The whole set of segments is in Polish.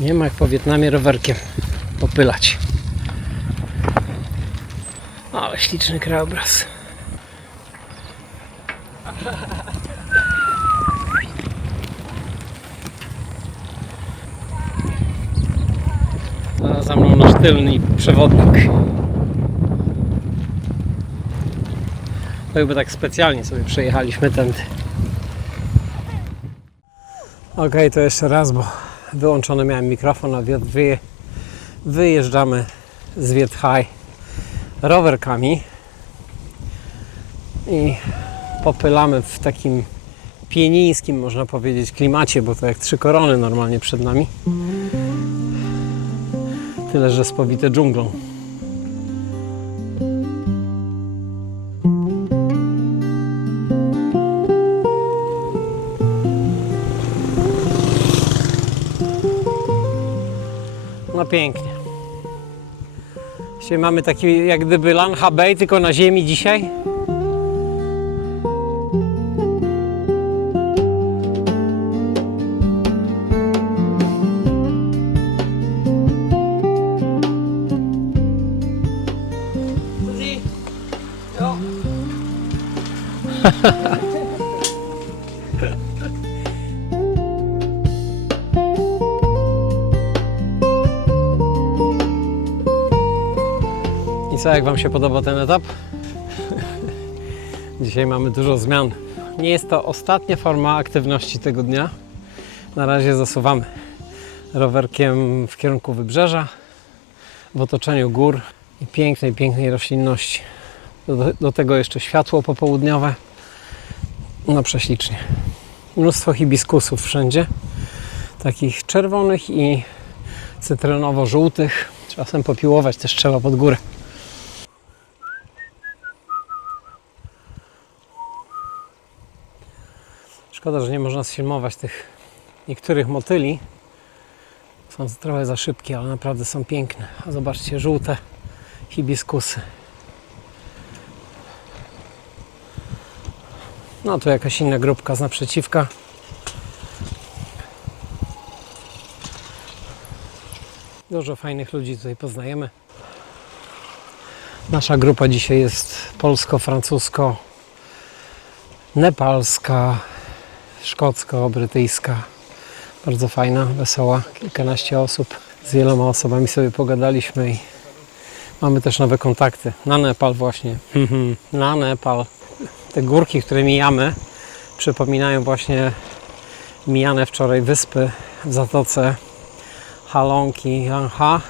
Nie ma jak po Wietnamie rowerkiem popylać. Ale śliczny krajobraz. A za mną nasz tylny przewodnik. To chyba tak specjalnie sobie przejechaliśmy tędy. Okej, to jeszcze raz, bo wyłączony miałem mikrofon, a wyje. Wyjeżdżamy z Wietrhaj rowerkami i popylamy w takim pienińskim, można powiedzieć, klimacie, bo to jak trzy korony normalnie przed nami. Tyle, że spowite dżunglą. Pięknie. Dzisiaj mamy taki jak gdyby Lanha Bay, tylko na ziemi dzisiaj. I co, jak Wam się podoba ten etap? Dzisiaj mamy dużo zmian. Nie jest to ostatnia forma aktywności tego dnia. Na razie zasuwamy rowerkiem w kierunku wybrzeża, w otoczeniu gór i pięknej, pięknej roślinności. Do, do tego jeszcze światło popołudniowe. No prześlicznie. Mnóstwo hibiskusów wszędzie. Takich czerwonych i cytrynowo-żółtych. Czasem popiłować też trzeba pod górę. Szkoda, że nie można sfilmować tych niektórych motyli. Są trochę za szybkie, ale naprawdę są piękne. A zobaczcie, żółte hibiskusy. No tu jakaś inna grupka z naprzeciwka. Dużo fajnych ludzi tutaj poznajemy. Nasza grupa dzisiaj jest polsko-francusko, nepalska, szkocko-brytyjska. Bardzo fajna, wesoła. Kilkanaście osób. Z wieloma osobami sobie pogadaliśmy i mamy też nowe kontakty. Na Nepal właśnie. Na Nepal. Te górki, które mijamy, przypominają właśnie mijane wczoraj wyspy w zatoce Halonki Langha.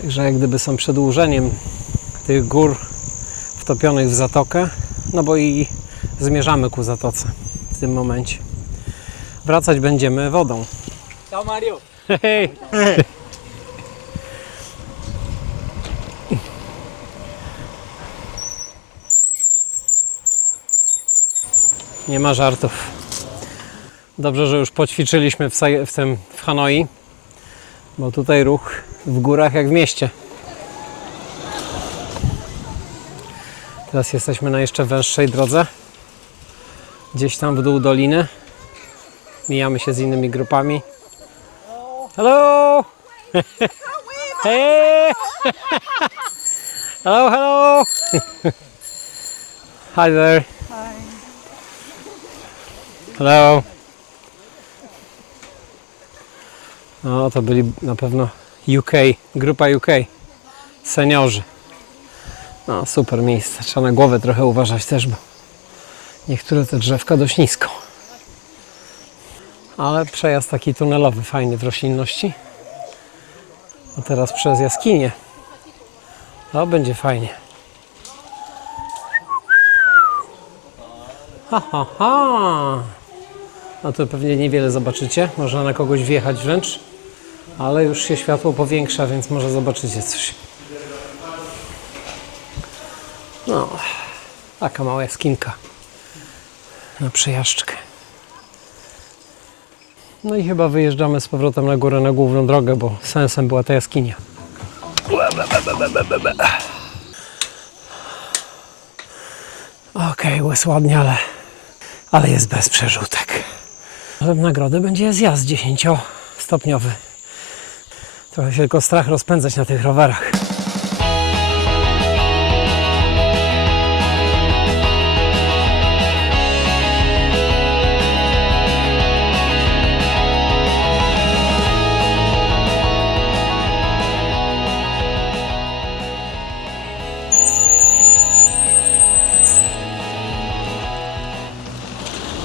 Także jak gdyby są przedłużeniem tych gór wtopionych w zatokę. No bo i zmierzamy ku zatoce tym momencie. Wracać będziemy wodą. Ciao Mario. Hej! Nie ma żartów. Dobrze, że już poćwiczyliśmy w, w tym w Hanoi, bo tutaj ruch w górach jak w mieście. Teraz jesteśmy na jeszcze węższej drodze. Gdzieś tam w dół doliny. Mijamy się z innymi grupami. Hello! hey! hello, hello! Hi there. Hello. No, to byli na pewno UK, grupa UK. Seniorzy. No, super miejsce. Trzeba na głowę trochę uważać też, bo niektóre te drzewka dość nisko. Ale przejazd taki tunelowy, fajny w roślinności. A teraz przez jaskinię. To będzie fajnie. Ha, ha, ha. No to pewnie niewiele zobaczycie. Można na kogoś wjechać wręcz. Ale już się światło powiększa, więc może zobaczycie coś. No, taka mała jaskinka na przejażdżkę. No i chyba wyjeżdżamy z powrotem na górę na główną drogę, bo sensem była ta jaskinia. Okej, łez ładnie, ale, ale jest bez przerzutek. w nagrodę będzie zjazd 10-stopniowy. Trochę się tylko strach rozpędzać na tych rowerach.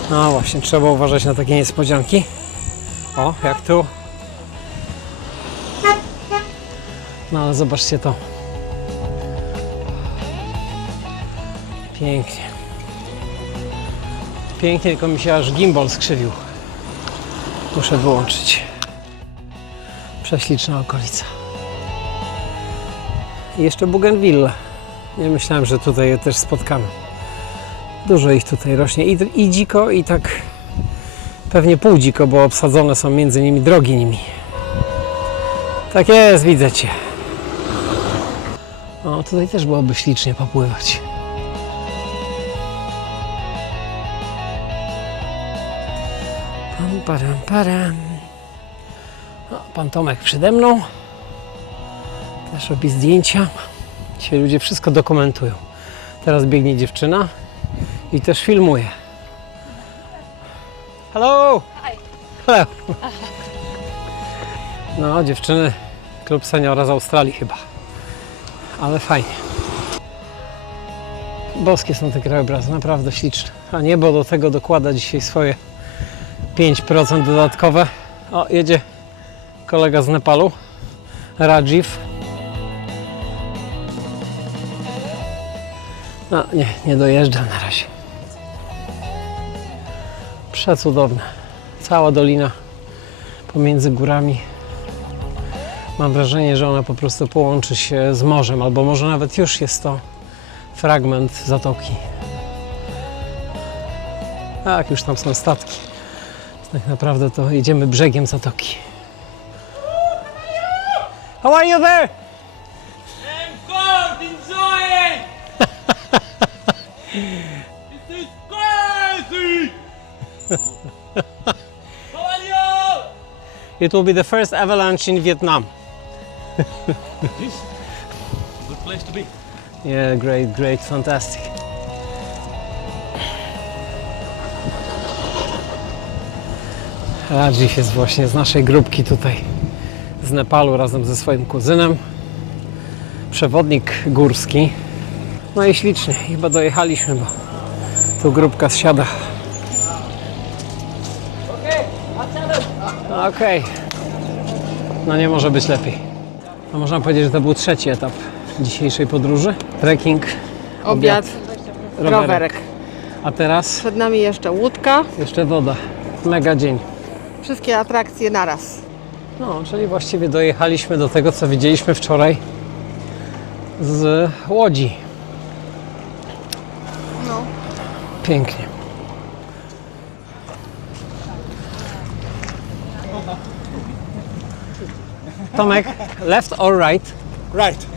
No właśnie, trzeba uważać na takie niespodzianki. O, jak tu. No ale zobaczcie to. Pięknie. Pięknie, tylko mi się aż gimbal skrzywił. Muszę wyłączyć. Prześliczna okolica. I jeszcze Bougainville. Nie myślałem, że tutaj je też spotkamy. Dużo ich tutaj rośnie i, i dziko, i tak pewnie pół dziko, bo obsadzone są między nimi drogi nimi. Tak jest, widzę Cię. O, tutaj też byłoby ślicznie popływać. Pam, param, param. O, pan Tomek przede mną. Też robi zdjęcia. Dzisiaj ludzie wszystko dokumentują. Teraz biegnie dziewczyna i też filmuje. Hello! Hello! No, dziewczyny, klub seniora z Australii chyba. Ale fajnie. Boskie są te krajobrazy, naprawdę śliczne. A niebo do tego dokłada dzisiaj swoje 5% dodatkowe. O, jedzie kolega z Nepalu, Rajiv. No, nie, nie dojeżdżam na razie. Przecudowne. Cała dolina pomiędzy górami. Mam wrażenie, że ona po prostu połączy się z morzem, albo może nawet już jest to fragment zatoki. Tak, już tam są statki. Tak naprawdę to jedziemy brzegiem zatoki. How are you there? It will be the first avalanche in Vietnam. Good place to be. Yeah, great, great, fantastic. Radziw jest właśnie z naszej grupki tutaj z Nepalu razem ze swoim kuzynem. Przewodnik górski. No i ślicznie, chyba dojechaliśmy, bo tu grupka zsiada. Okej. No nie może być lepiej. No można powiedzieć, że to był trzeci etap dzisiejszej podróży. Trekking, Obiad, rowerek. rowerek. A teraz Przed nami jeszcze łódka. jeszcze woda. Mega dzień. Wszystkie atrakcje naraz. No, czyli właściwie dojechaliśmy do tego, co widzieliśmy wczoraj z Łodzi. No. Pięknie. Tomek, left or right? Right.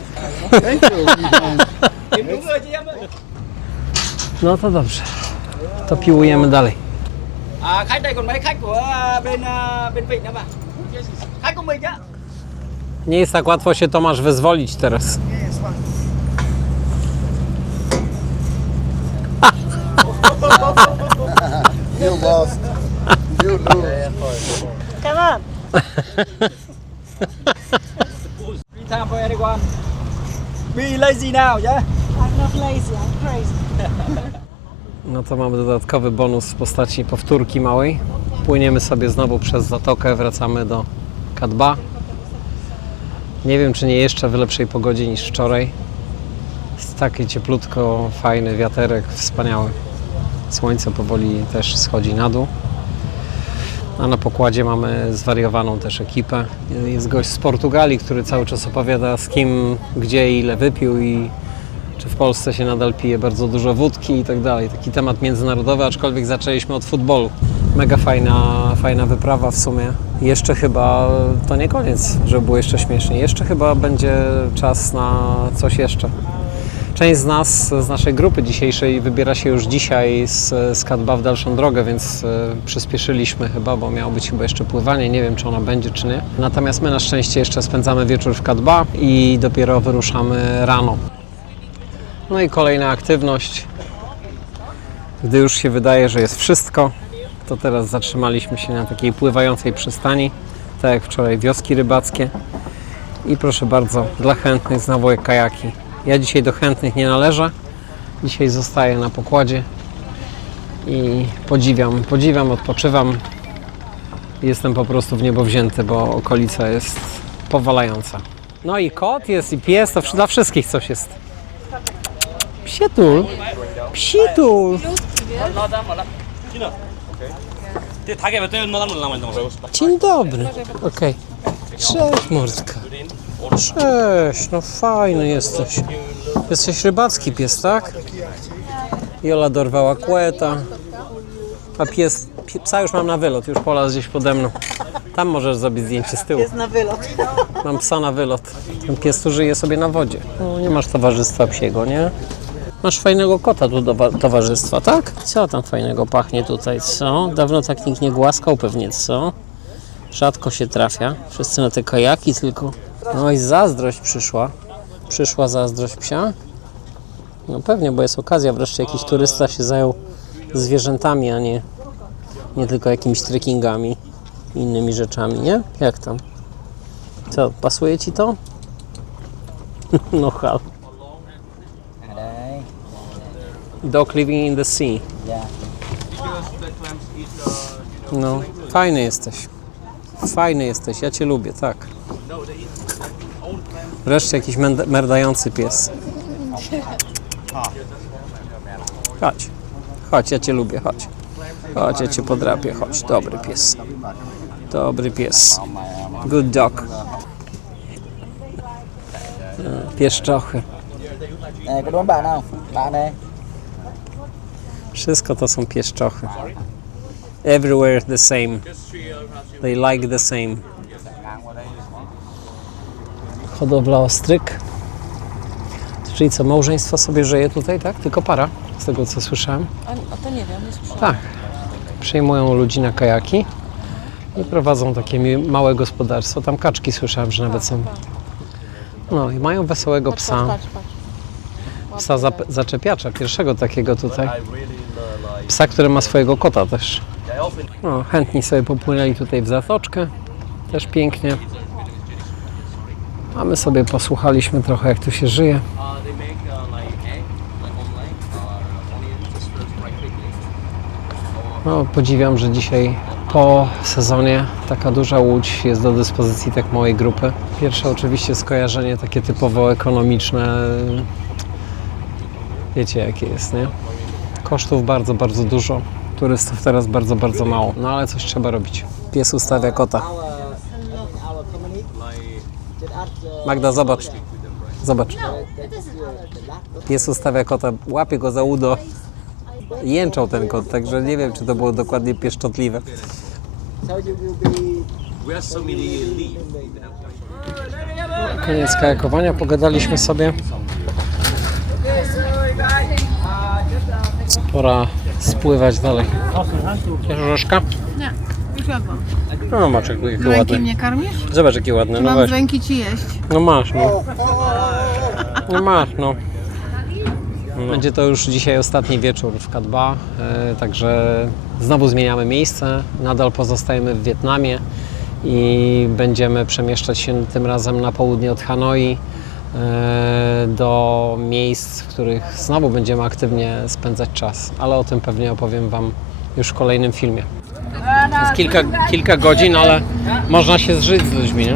No to dobrze. To piłujemy dalej. À, khách đây còn mấy khách của à, bên à, bên Vịnh nữa mà khách của mình á Nie jest tak łatwo się Tomasz wyzwolić teraz. You lost. You lose. Free anyone Be lazy now, yeah? No to mamy dodatkowy bonus w postaci powtórki małej. Płyniemy sobie znowu przez zatokę, wracamy do Kadba. Nie wiem, czy nie jeszcze w lepszej pogodzie niż wczoraj. Jest takie cieplutko, fajny wiaterek, wspaniały. Słońce powoli też schodzi na dół. A na pokładzie mamy zwariowaną też ekipę. Jest gość z Portugalii, który cały czas opowiada z kim, gdzie i ile wypił i czy w Polsce się nadal pije bardzo dużo wódki i tak dalej. Taki temat międzynarodowy, aczkolwiek zaczęliśmy od futbolu. Mega fajna, fajna wyprawa w sumie. Jeszcze chyba to nie koniec, żeby było jeszcze śmieszniej. Jeszcze chyba będzie czas na coś jeszcze. Część z nas, z naszej grupy dzisiejszej wybiera się już dzisiaj z, z Kadba w dalszą drogę, więc e, przyspieszyliśmy chyba, bo miało być chyba jeszcze pływanie. Nie wiem, czy ona będzie, czy nie. Natomiast my na szczęście jeszcze spędzamy wieczór w Kadba i dopiero wyruszamy rano. No i kolejna aktywność. Gdy już się wydaje, że jest wszystko, to teraz zatrzymaliśmy się na takiej pływającej przystani, tak jak wczoraj wioski rybackie. I proszę bardzo, dla chętnych znowu kajaki. Ja dzisiaj do chętnych nie należę. Dzisiaj zostaję na pokładzie i podziwiam, podziwiam, odpoczywam. Jestem po prostu w niebo wzięty, bo okolica jest powalająca. No i kot jest, i pies, to dla wszystkich coś jest. Psitul. Mình rồi. Dzień dobry. Okej. Cześć Mordka. Cześć, no fajny jesteś. Jesteś rybacki pies, tak? Jola dorwała kłeta. A pies, pie- psa już mam na wylot, już pola gdzieś pode mną. Tam możesz zrobić zdjęcie z tyłu. Jest na wylot. Mam psa na wylot. Ten pies tu żyje sobie na wodzie. No, nie masz towarzystwa psiego, nie? Masz fajnego kota tu do wa- towarzystwa, tak? Co tam fajnego pachnie tutaj, co? Dawno tak nikt nie głaskał pewnie, co? Rzadko się trafia. Wszyscy na te kajaki tylko. No i zazdrość przyszła. Przyszła zazdrość psia. No pewnie, bo jest okazja. Wreszcie jakiś turysta się zajął zwierzętami, a nie, nie tylko jakimiś trekkingami innymi rzeczami, nie? Jak tam? Co, pasuje ci to? No hal. Dog living in the sea. No, fajny jesteś. Fajny jesteś, ja cię lubię, tak. Wreszcie jakiś merdający pies. Chodź, chodź, ja cię lubię, chodź. Chodź, ja cię podrapię, chodź. Dobry pies. Dobry pies. Good dog. E, Pieszczochy. Wszystko to są pieszczochy. Everywhere the same. They like the same. Hodowla ostryk. Czyli co, małżeństwo sobie żyje tutaj, tak? Tylko para, z tego co słyszałem. A, to nie wiem, nie słyszałam. Tak. Przejmują ludzi na kajaki i prowadzą takie małe gospodarstwo. Tam kaczki słyszałem, że nawet są. No i mają wesołego psa. Psa zap- zaczepiacza, pierwszego takiego tutaj. Psa, który ma swojego kota też. No, chętni sobie popłynęli tutaj w zatoczkę. Też pięknie. A my sobie posłuchaliśmy trochę, jak tu się żyje. No, podziwiam, że dzisiaj po sezonie taka duża łódź jest do dyspozycji tak małej grupy. Pierwsze oczywiście skojarzenie takie typowo ekonomiczne. Wiecie jakie jest, nie? Kosztów bardzo, bardzo dużo. Turystów teraz bardzo, bardzo mało. No ale coś trzeba robić. Pies ustawia kota. Magda, zobacz. Zobacz. Pies ustawia kota, łapie go za udo. Jęczał ten kot, także nie wiem, czy to było dokładnie pieszczotliwe. Koniec kajakowania, pogadaliśmy sobie. Pora spływać dalej. Chcesz orzeszka? Nie, już jadłam. No masz jakie Ręki ładne. mnie karmisz? Zobacz jakie ładne, no Mam weź. ręki ci jeść. No masz, no. No masz, no. Będzie to już dzisiaj ostatni wieczór w Kadba, e, także znowu zmieniamy miejsce. Nadal pozostajemy w Wietnamie i będziemy przemieszczać się tym razem na południe od Hanoi e, do miejsc, w których znowu będziemy aktywnie spędzać czas, ale o tym pewnie opowiem Wam już w kolejnym filmie. To jest kilka, kilka godzin, ale można się zżyć z ludźmi, nie?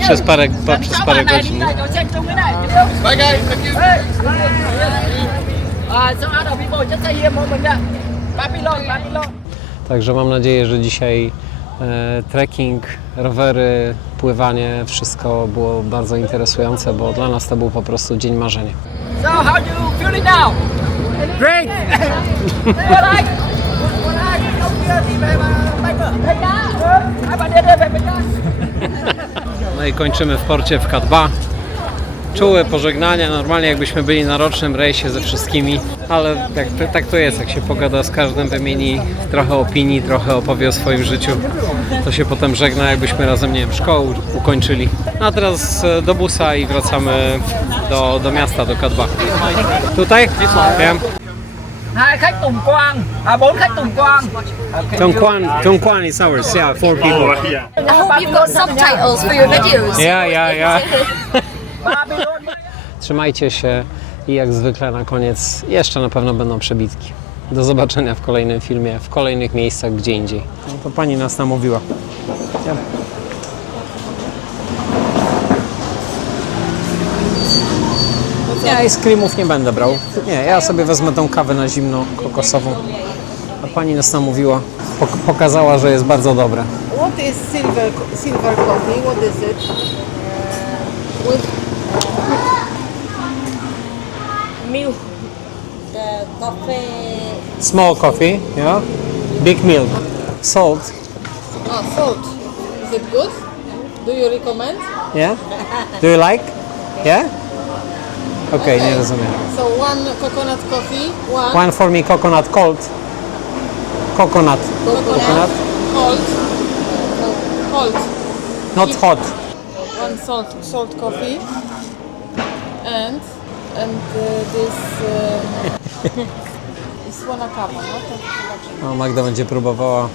Przez parę, pa, przez parę godzin. nie? Także mam nadzieję, że dzisiaj e, trekking, rowery, pływanie, wszystko było bardzo interesujące, bo dla nas to był po prostu dzień marzenia. So how you feeling now? Great! No i kończymy w porcie w K2. czułe pożegnania, normalnie jakbyśmy byli na rocznym rejsie ze wszystkimi, ale tak, tak to jest, jak się pogada z każdym, wymieni trochę opinii, trochę opowie o swoim życiu, to się potem żegna, jakbyśmy razem, nie wiem, szkołę ukończyli. No a teraz e, do busa i wracamy do, do miasta, do Kadba. Tutaj? Wiem. Hai khách tùng quang à bốn khách tùng quang Tongkwan, Tongkwan is ours, yeah, four people. I hope you've got subtitles for your videos. Yeah, yeah, yeah. Trzymajcie się i jak zwykle na koniec jeszcze na pewno będą przebitki. Do zobaczenia w kolejnym filmie, w kolejnych miejscach, gdzie indziej. No to pani nas namówiła. Ja. Ja ice creamów nie będę brał. Nie, ja sobie wezmę tą kawę na zimno, kokosową. A pani nas namówiła, pok- pokazała, że jest bardzo dobre. What is silver silver coffee? What is it? with milk. The coffee. Small coffee, yeah. Big milk. Salt, Ah, salt. Is it good? Do you recommend? Yeah? Do you like? Yeah? Okej, nie rozumiem. So one coconut coffee, one, One for me coconut cold. Coconut. coconut, Coconut. cold, no, cold. Not hot. One salt salt coffee, and and uh, this is one kawa, no? To. No, Magda będzie próbowała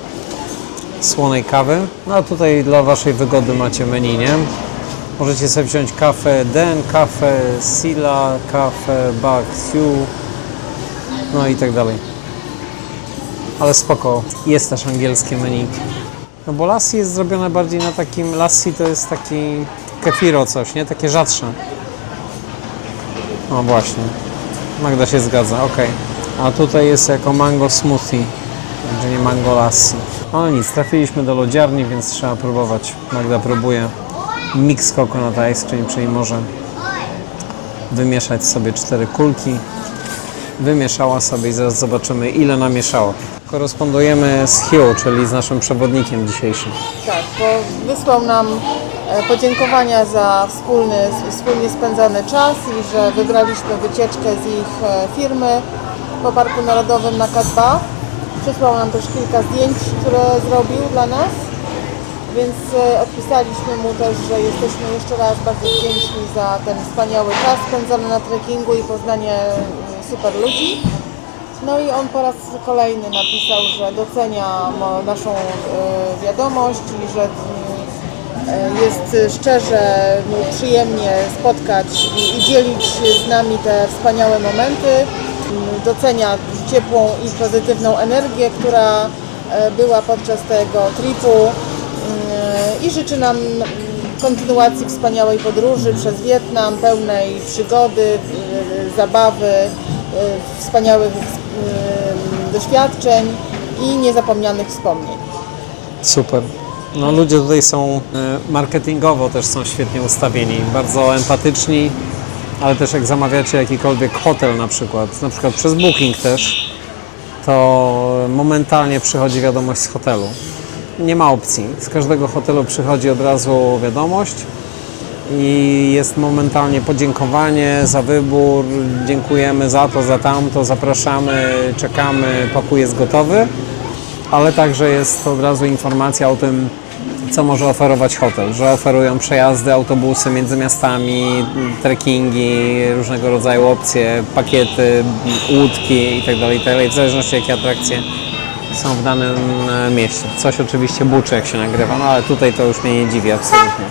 słonej kawy. No a tutaj dla Waszej wygody macie menu, nie? Możecie sobie wziąć kawę Den, kawę Sila, kawę Bak Siu, no i tak dalej. Ale spoko, jest też angielskie menu. No bo lassi jest zrobione bardziej na takim, lassi to jest taki kefiro coś, nie? Takie rzadsze. No właśnie. Magda się zgadza, ok. A tutaj jest jako mango smoothie, nie mango lassi. No nic, trafiliśmy do lodziarni, więc trzeba próbować. Magda próbuje mix coconut ice cream, czyli może wymieszać sobie cztery kulki. Wymieszała sobie i zaraz zobaczymy ile namieszała. Korespondujemy z Hugh, czyli z naszym przewodnikiem dzisiejszym. Tak, bo wysłał nam e, podziękowania za wspólny, wspólnie spędzany czas i że wybraliśmy wycieczkę z ich e, firmy po Parku Narodowym na K2. Przysłał nam też kilka zdjęć, które zrobił dla nas, więc e, odpisaliśmy mu też, że jesteśmy jeszcze raz bardzo wdzięczni za ten wspaniały czas spędzony na trekkingu i poznanie e, super ludzi. No i on po raz kolejny napisał, że docenia naszą e, wiadomość i że mm, jest szczerze mu przyjemnie spotkać i, dzielić z nami te wspaniałe momenty. Docenia ciepłą i pozytywną energię, która była podczas tego tripu i życzy nam mm, kontynuacji wspaniałej podróży przez Wietnam, pełnej przygody, y, zabawy, y, wspaniałych y, doświadczeń i niezapomnianych wspomnień. Super. No ludzie tutaj są marketingowo też są świetnie ustawieni, bardzo empatyczni, ale też jak zamawiacie jakikolwiek hotel na przykład, na przykład przez Booking też, to momentalnie przychodzi wiadomość z hotelu. Nie ma opcji. Z każdego hotelu przychodzi od razu wiadomość i jest momentalnie podziękowanie za wybór, dziękujemy za to, za tamto, zapraszamy, czekamy, pokój jest gotowy ale także jest od razu informacja o tym, co może oferować hotel, że oferują przejazdy, autobusy między miastami, trekkingi, różnego rodzaju opcje, pakiety, łódki itd., itd., w zależności jakie atrakcje są w danym e, mieście. Coś oczywiście buczy jak się nagrywa, no ale tutaj to już mnie nie dziwi absolutnie.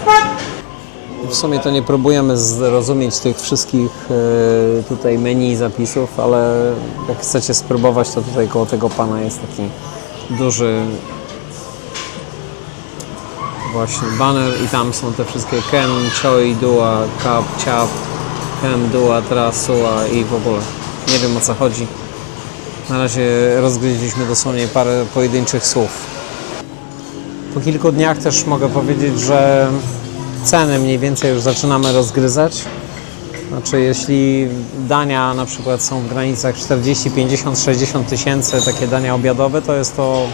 W sumie to nie próbujemy zrozumieć tych wszystkich e, tutaj menu i zapisów, ale jak chcecie spróbować, to tutaj koło tego pana jest taki duży właśnie banner i tam są te wszystkie Ken, Choi, Dua, Kap, Chap, Kem, Dua, Trasua i w ogóle. Nie wiem o co chodzi. Na razie rozgryźliśmy dosłownie parę pojedynczych słów. Po kilku dniach też mogę powiedzieć, że ceny mniej więcej już zaczynamy rozgryzać. Znaczy, jeśli dania na przykład są w granicach 40, 50, 60 tysięcy, takie dania obiadowe, to jest to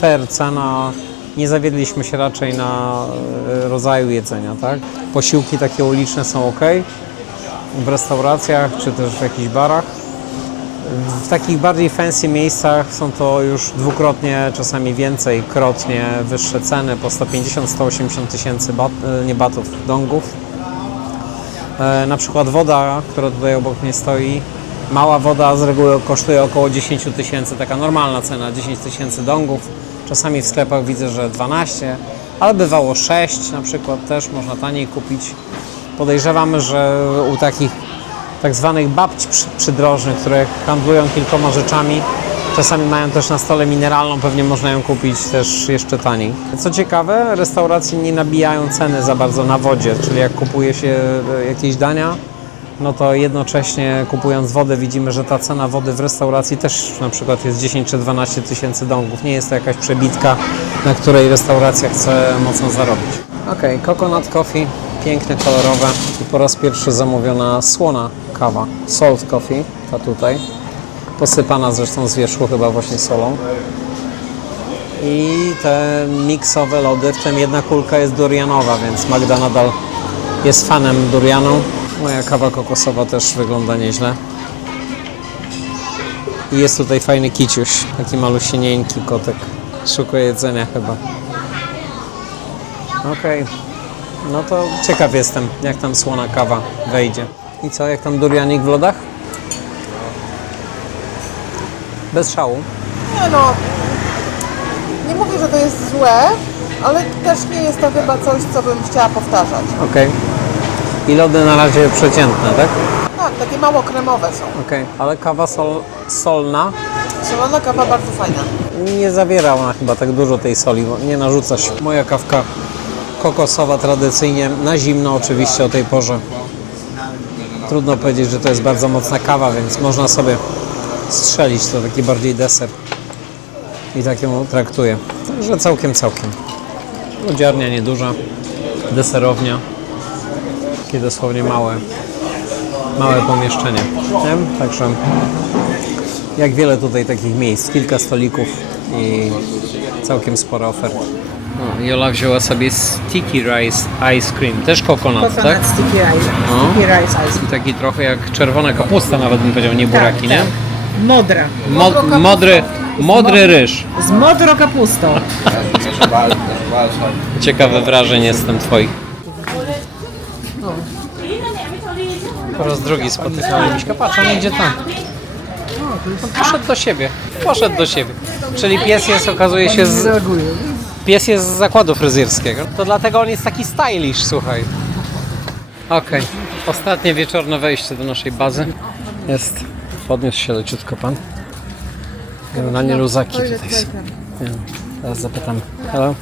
fair cena. Nie zawiedliśmy się raczej na e, rodzaju jedzenia, tak? Posiłki takie uliczne są ok, w restauracjach czy też w jakichś barach. W takich bardziej fancy miejscach są to już dwukrotnie, czasami więcej, krotnie wyższe ceny po 150-180 tysięcy bat, e, nie batów, dongów. E, Na przykład woda, która tutaj obok mnie stoi, mała woda z reguły kosztuje około 10 tysięcy, taka normalna cena, 10 tysięcy dongów. Czasami w sklepach widzę, że 12, ale bywało 6 na przykład też można taniej kupić. Podejrzewamy, że u takich tak zwanych babci przy- przydrożnych, które handlują kilkoma rzeczami, czasami mają też na stole mineralną, pewnie można ją kupić też jeszcze taniej. Co ciekawe, restauracje nie nabijają ceny za bardzo na wodzie, czyli jak kupuje się e, jakieś dania, no to jednocześnie kupując wodę widzimy, że ta cena wody w restauracji też na przykład jest 10 czy 12 tysięcy dongów. Nie jest to jakaś przebitka, na której restauracja chce mocno zarobić. Ok, coconut coffee, piękne, kolorowe i po raz pierwszy zamówiona słona kawa, salt coffee, ta tutaj, posypana zresztą z wierzchu chyba właśnie solą. I te miksowe lody, w tym jedna kulka jest durianowa, więc Magda nadal jest fanem durianu. Moja kawa kokosowa też wygląda nieźle. I jest tutaj fajny kiciuś, taki malusienieńki kotek. Szukuje jedzenia chyba. Okej, no to ciekaw jestem, jak tam słona kawa wejdzie. I co, jak tam durianik w lodach? Bez szału. Nie no, nie mówię, że to jest złe, ale też nie jest to chyba coś, co bym chciała powtarzać. Okej. I lody na razie przeciętne, tak? Tak, takie mało kremowe są. Okej, ale kawa sol, solna Solona kawa bardzo fajna. nie zawiera ona chyba tak dużo tej soli, bo nie narzuca się. Moja kawka kokosowa tradycyjnie, na zimno oczywiście o tej porze. Trudno powiedzieć, że to jest bardzo mocna kawa, więc można sobie strzelić, to taki bardziej deser. I tak ją traktuję. Także całkiem, całkiem. Lodziarnia nieduża, deserownia. Takie dosłownie małe, małe pomieszczenie. Nie? Także jak wiele tutaj takich miejsc, kilka stolików i całkiem sporo ofert. No, Jola wzięła sobie sticky rice ice cream, też coconut, tak? sticky rice. No. Sticky rice ice. I taki trochę jak czerwona kapusta nawet bym powiedział, nie buraki, nie? tak. Modra. Mo- modry, modry ryż. Z modrą kapustą. Ciekawe wrażenie jestem twoich. Po raz drugi spotykamy Miśka. Patrz, on idzie tam. On poszedł do siebie. Poszedł do siebie. Czyli pies jest, okazuje się, z... pies jest z zakładu fryzjerskiego. To dlatego on jest taki stylish, słuchaj. Okej. Ostatnie wieczorne wejście do naszej bazy. Jest. Podniósł się leciutko pan. Generalnie luzaki tutaj są. Nie wiem, Teraz zapytam. Hello?